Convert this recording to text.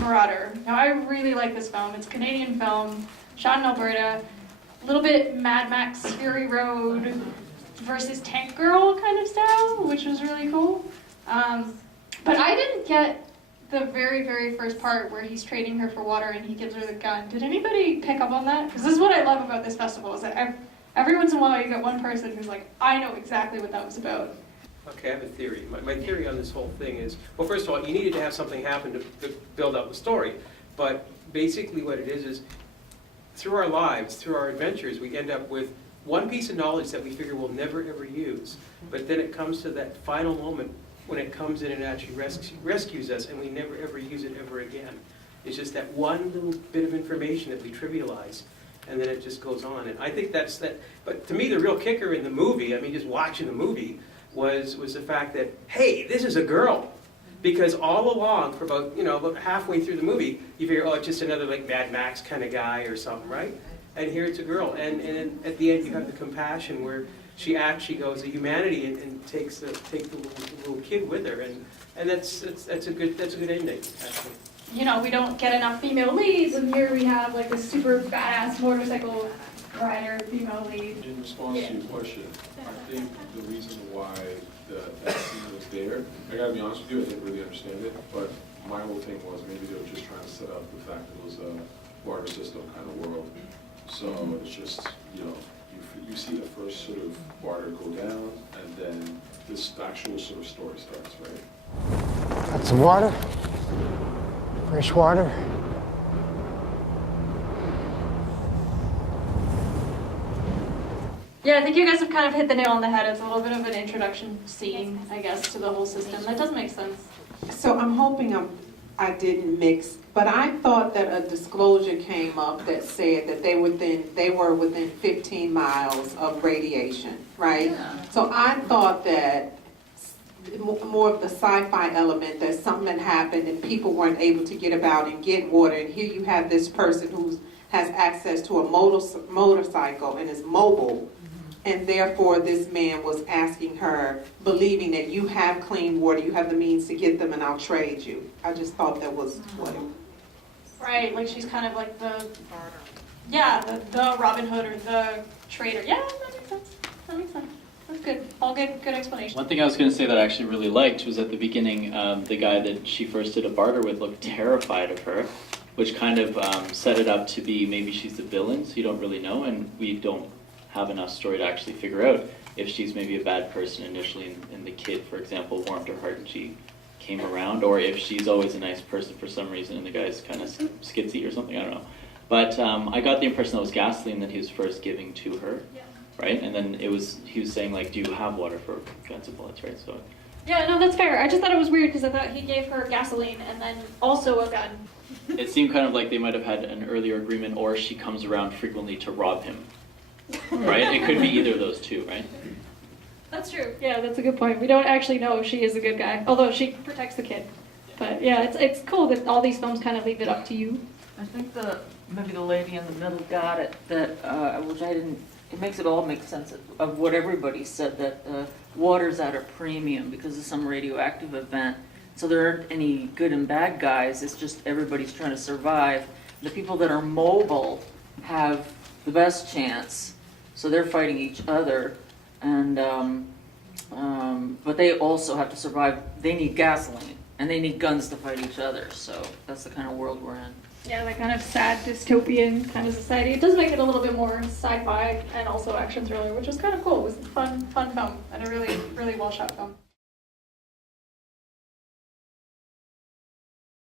Marauder. Now I really like this film. It's a Canadian film, shot in Alberta. A little bit Mad Max Fury Road versus Tank Girl kind of style, which was really cool. But I didn't get the very, very first part where he's trading her for water and he gives her the gun. Did anybody pick up on that? Because this is what I love about this festival, is that every once in a while you get one person who's like, I know exactly what that was about. Okay, I have a theory. My theory on this whole thing is, well, first of all, you needed to have something happen to build up the story. But basically what it is through our lives, through our adventures, we end up with one piece of knowledge that we figure we'll never ever use. But then it comes to that final moment when it comes in and actually rescues us, and we never ever use it ever again. It's just that one little bit of information that we trivialize, and then it just goes on. And I think that's that. But to me, the real kicker in the movie, I mean, just watching the movie, was the fact that, hey, this is a girl. Because all along, for about halfway through the movie, you figure, oh, it's just another like Mad Max kind of guy or something, right? And here it's a girl. And at the end, you have the compassion where she actually goes to humanity and takes the little kid with her, and that's a good ending, actually. You know, we don't get enough female leads, and here we have like a super badass motorcycle rider female lead. In response to your question, I think the reason why that scene was there, I gotta be honest with you, I didn't really understand it, but my whole thing was maybe they were just trying to set up the fact that it was a barter system kind of world. So it's just, you see the first sort of barter go down, and then this actual sort of story starts, right? Got some water? Fresh water? Yeah, I think you guys have kind of hit the nail on the head. It's a little bit of an introduction scene, I guess, to the whole system. That does make sense. So I'm hoping I didn't mix, but I thought that a disclosure came up that said that they were within 15 miles of radiation, right? Yeah. So I thought that more of the sci-fi element, that something had happened and people weren't able to get about and get water, and here you have this person who has access to a motorcycle and is mobile. And therefore, this man was asking her, believing that you have clean water, you have the means to get them, and I'll trade you. I just thought that was what it was. Right, like she's kind of like the Robin Hood or the trader. Yeah, that makes sense. That makes sense. That's good. All good explanation. One thing I was going to say that I actually really liked was at the beginning, the guy that she first did a barter with looked terrified of her, which kind of set it up to be maybe she's the villain, so you don't really know, and we don't have enough story to actually figure out if she's maybe a bad person initially and the kid, for example, warmed her heart and she came around, or if she's always a nice person for some reason and the guy's kind of skitsy or something, I don't know. But I got the impression that was gasoline that he was first giving to her, right? And then he was saying like, do you have water for guns and bullets, right? So. Yeah, no, that's fair. I just thought it was weird because I thought he gave her gasoline and then also a gun. It seemed kind of like they might have had an earlier agreement, or she comes around frequently to rob him. Right? It could be either of those two, right? That's true. Yeah, that's a good point. We don't actually know if she is a good guy, although she protects the kid. But yeah, it's cool that all these films kind of leave it up to you. I think maybe the lady in the middle got it, which I didn't. It makes it all make sense of what everybody said, that water's at a premium because of some radioactive event. So there aren't any good and bad guys. It's just everybody's trying to survive. The people that are mobile have the best chance. So they're fighting each other, and but they also have to survive. They need gasoline, and they need guns to fight each other. So that's the kind of world we're in. Yeah, that kind of sad dystopian kind of society. It does make it a little bit more sci-fi and also action thriller, which was kind of cool. It was a fun film and a really, really well shot film.